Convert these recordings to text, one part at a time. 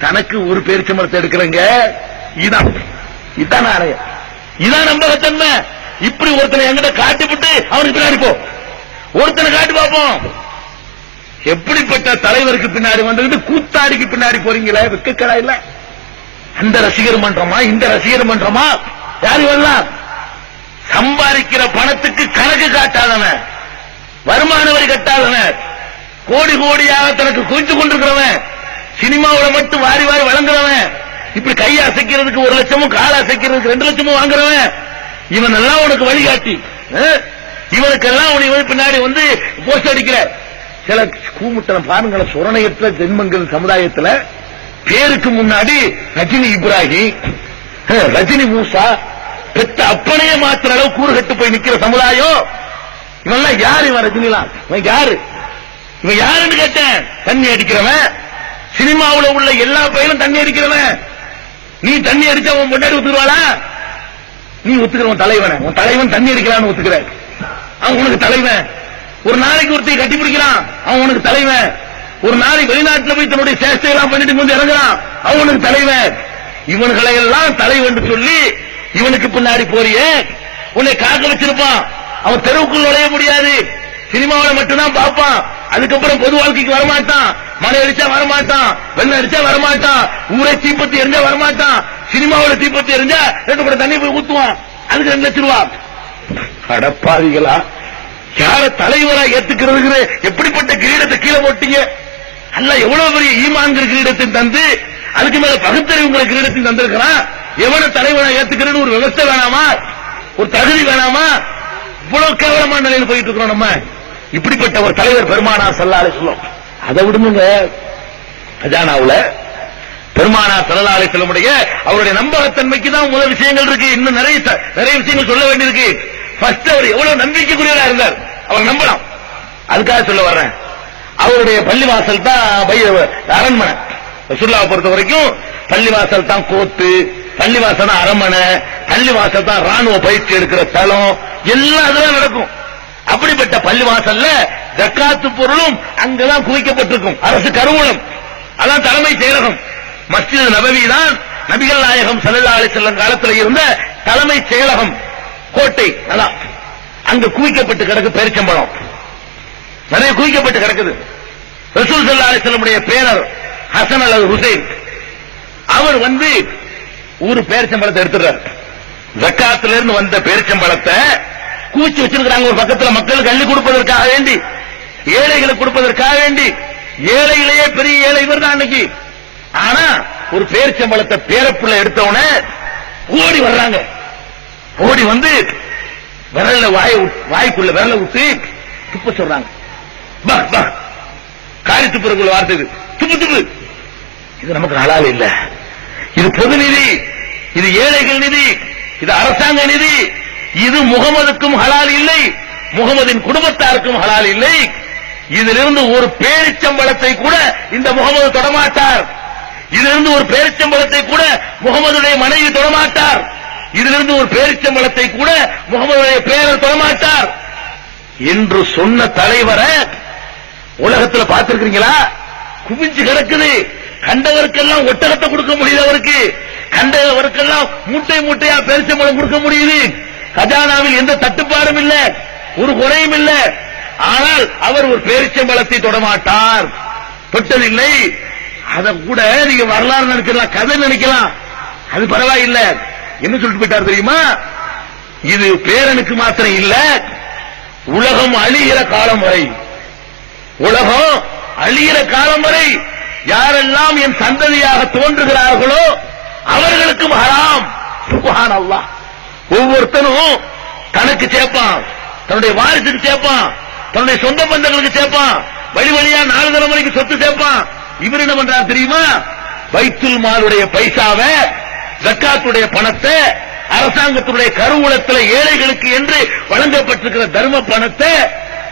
தனக்கு ஒரு பேரிச்சம்பளத்தை எடுக்கிறங்க இதான். இதான் ஆலயம் இதான் நம்பகத்தன்மை. இப்படி ஒருத்தனை எங்கிட்ட காட்டிவிட்டு அவனுக்கு பின்னாடி போ. ஒருத்தனை காட்டி பார்ப்போம். எப்படிப்பட்ட தலைவருக்கு பின்னாடி வந்துட்டு கூத்தாடிக்கு பின்னாடி போறீங்களே? வெக்கக்கடா இல்ல. அந்த ரசிகர் மன்றமா? இந்த ரசிகர் மன்றமா? யாரு வரலாம் சம்பாதிக்கிற பணத்துக்கு கணக்கு காட்டாதவன். வருமான வரி கட்டாதவன். கோடி கோடியாக தனக்கு குவித்து கொண்டிருக்கிறவன். சினிமாவில மட்டும் வாரி வாரி வழங்குறவன். இப்படி கையை அசைக்கிறதுக்கு ஒரு லட்சமும் கால் அசைக்கிறதுக்கு ரெண்டு லட்சமும் வாங்குறவன். இவன் எல்லாம் உனக்கு வழிகாட்டி. அஹ்? இவனுக்கெல்லாம் உனி பின்னாடி வந்து போஸ்ட் அடிக்கிற. சில கூமுட்டன பாருங்கள சுரணையற்ற ஜென்மங்கள் சமுதாயத்துல பேருக்கு முன்னாடி ரஜினி இப்ராஹிம் ரஜினி மூசா பெத்த அப்பனையே மாத்திர அளவு கூறு கட்டு போய் நிக்கிற சமுதாயம். இவன் யாரு இவன் ரஜினிலாம்? இவன் யாரு? இவன் யாருன்னு கேட்டேன். தண்ணி அடிக்கிறவன். சினிமாவுல உள்ள எல்லா பையனும் தண்ணி அடிக்கிறவன். நீ தண்ணி அடிச்சா உன் முன்னாடி ஒத்துக்குவாளா நீ ஒத்துக்கிற உன் தலைவனை. உன் தலைவன் தண்ணி அடிக்கலான்னு ஒத்துக்கிற அவன் உனக்கு தலைவன். ஒரு நாளைக்கு ஒருத்தையை கட்டி பிடிக்கிறான். அவன் உனக்கு தலைவன். ஒரு நாளைக்கு வெளிநாட்டுல போய் தன்னுடைய சேஷ்டை எல்லாம் பண்ணிட்டு வந்து இறங்குறான். அவன் உனக்கு தலைவன். இவன்களை எல்லாம் தலைவன் சொல்லி இவனுக்கு பின்னாடி போறியே. உன்னை காக்க வச்சிருப்பான். அவன் தெருவுக்குள் நுழைய முடியாது. சினிமாவில் மட்டும்தான் பார்ப்பான். அதுக்கப்புறம் பொது வாழ்க்கைக்கு வரமாட்டான். மழை அடிச்சா வரமாட்டான். வெள்ளம் அடிச்சா வரமாட்டான். ஊரே தீப்பத்தி எரிஞ்சா வரமாட்டான். சினிமாவோட தீப்பத்தி எரிஞ்சா ரெண்டு கூட தண்ணி போய் ஊத்துவான். அதுக்கு ரெண்டு லட்சம் ரூபா. கடப்பாதிகளா யார தலைவரா ஏத்துக்கிறதுக்கு எப்படிப்பட்ட கிரீடத்தை கீழே போட்டீங்க? அல்ல எவ்வளவு பெரிய ஈமான்கிற கிரீடத்தை தந்து அதுக்கு மேல பகுத்தறிவுங்கிற கிரீடத்தை தந்திருக்கிறான். எவன தலைவரா ஏத்துக்கிறேன்னு ஒரு விவசாய வேணாமா? ஒரு தகுதி வேணாமா? இவ்வளவு கேவலமான நிலையில் போயிட்டு இருக்கிறோம் நம்ம. இப்படிப்பட்ட ஒரு தலைவர் பெருமானா சல்லாலே சொல்லும் அதை விடுமுங்க கஜானாவுல பெருமானா சல்லல்லாஹு செல்லமுடைய அவருடைய நம்பகத்தன்மைக்கு தான் முதல் விஷயங்கள் இருக்கு. இன்னும் நிறைய நிறைய விஷயங்கள் சொல்ல வேண்டியிருக்கு. ஃபர்ஸ்ட் அவர் எவ்வளவு நம்பிக்கைக்குரியவரா இருந்தார். அவர் நம்பலாம். அதுக்காக சொல்ல வர்றேன். அவருடைய பள்ளிவாசல் தான் பை- அரண்மனை. சுற்றுலாவை பொறுத்த வரைக்கும் பள்ளிவாசல் தான் கோத்து பள்ளிவாசல் தான் அரண்மனை பள்ளிவாசல் தான் ராணுவ பயிற்சி எடுக்கிற தளம் எல்லாம் அதெல்லாம் நடக்கும். அப்படிப்பட்ட பள்ளிவாசல்ல ஜக்காத்து பொருளும் அங்கதான் குவிக்கப்பட்டிருக்கும். அரசு கருவூலம். அதான் தலைமை செயலகம். மஸ்ஜித் நபவி தான் நபிகள் நாயகம் ஸல்லல்லாஹு அலைஹி வஸல்லம் காலத்தில் இருந்த தலைமை செயலகம். கோட்டை அதான் அங்க குவிக்கப்பட்டு கிடக்கு பேரிச்சம்பழம். நிறைய குவிக்கப்பட்டு கிடக்குது. ரசூல் ஸல்லல்லாஹு அலைஹி பேரர் ஹசன் அல்லது ஹுசைன் அவர் வந்து ஒரு பேரிச்சம்பழத்தை எடுத்துறாரு ஜக்காத்திலிருந்து வந்த பேரிச்சம்பழத்தை கூச்சி வச்சிருக்கிறாங்க ஒரு பக்கத்துல. மக்களுக்கு அள்ளி கொடுப்பதற்காக வேண்டி ஏழைகளுக்கு கொடுப்பதற்காக வேண்டி ஏழையிலேயே பெரிய ஏழை இவர் தான் அன்னைக்கு ஆனா ஒரு பேரிச்சம்பழத்தை பேரப்புள்ள எடுத்தவன ஓடி வர்றாங்க. ஓடி வந்து விரல வாய வாய்க்குள்ள விரல விட்டு துப்ப சொல்றாங்க. பா பா. காரி துப்புறக்குள்ள வார்த்தை இது. துப்பு துப்பு. இது நமக்கு ஹலால் இல்ல. இது பொது நிதி இது ஏழைகள் நிதி இது அரசாங்க நிதி. இது முகமதுக்கும் ஹலால் இல்லை முகமதின் குடும்பத்தாருக்கும் ஹலால் இல்லை. இதிலிருந்து ஒரு பேரிச்சம்பளத்தை கூட இந்த முகமது தொடமாட்டார். இதிலிருந்து ஒரு பேரிச்சம்பளத்தை கூட முகமதுடைய மனைவி தொடமாட்டார். இதிலிருந்து ஒரு பேரிச்சம்பளத்தை கூட முகமதுடைய பேரர் தொடமாட்டார். என்று சொன்ன தலைவரை உலகத்துல பார்த்திருக்கீங்களா குவிஞ்சு கிடக்குது. கண்டவருக்கெல்லாம் ஒட்டகத்தை கொடுக்க முடியுது அவருக்கு. கண்டவருக்கெல்லாம் மூட்டை மூட்டையா பேரிச்சம்பளம் கொடுக்க முடியுது. கஜானாவில் எந்த தட்டுப்பாடும் இல்ல ஒரு குறையும் இல்ல. ஆனால் அவர் ஒரு பேரிச்சம்பளத்தை தொடமாட்டார். தொட்டதில்லை. அதை கூட நீங்க வரலாறு நினைக்கலாம் கதை நினைக்கலாம். அது பரவாயில்ல. என்ன சொல்லிட்டு போயிட்டார் தெரியுமா? இது பேரனுக்கு மாத்திரம் இல்ல. உலகம் அழிகிற காலம் வரை. உலகம் அழிகிற காலம் வரை யாரெல்லாம் என் சந்ததியாக தோன்றுகிறார்களோ அவர்களுக்கும் ஹராம். சுகான் அல்லாஹ் ஒவ்வொருத்தனும் தனக்கு சேர்ப்பான். தன்னுடைய வாரிசுக்கு சேர்ப்பான். தன்னுடைய சொந்த பந்தங்களுக்கு சேர்ப்பான். வழி வழியா நாலு தலைமுறைக்கு சொத்து சேர்ப்பான். இவர் என்ன பண்றார் தெரியுமா? வைத்துல் மாலுடைய பைசாவை ஜக்காத்துடைய பணத்தை அரசாங்கத்துடைய கருவூலத்தில் ஏழைகளுக்கு என்று வழங்கப்பட்டிருக்கிற தர்ம பணத்தை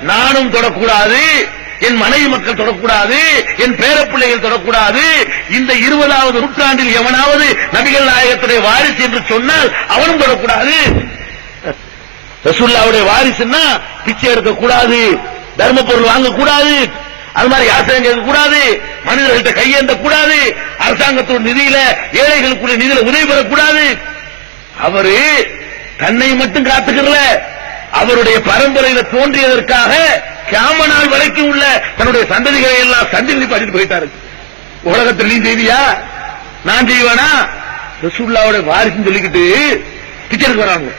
நானும் தொடக்கூடாது. என் மனைவி மக்கள் தொடக்கூடாது என் பேரப்பிள்ளைகள் தொடக்கூடாது. இந்த இருபதாவது நூற்றாண்டில் எவனாவது நபிகள் நாயகத்துடைய வாரிசு என்று சொன்னால் அவனும் தொடக்கூடாது. ரசூல்லாவுடைய வாரிசுன்னா பிச்சை எடுக்கக்கூடாது தர்ம பொருள் வாங்கக்கூடாது அது மாதிரி யாசகம் கேட்க கூடாது மனிதர்கள்ட்ட கையேந்த கூடாது அரசாங்கத்தோட நிதியில ஏழைகளுக்குள்ள நிதியில உதவி பெறக்கூடாது. அவரு தன்னை மட்டும் காத்துக்கிறல. அவருடைய பரம்பரையில தோன்றியதற்காக கியாம நாள் வரைக்கும் உள்ள தன்னுடைய சந்ததிகளை எல்லாம் சந்தில் படித்து போயிட்டாரு. உலகத்தில் நீ செய்தியா நான் செய்வேனா? ரசூல்லாவோட வாரிசுன்னு சொல்லிக்கிட்டு கிச்சனுக்கு வராங்க.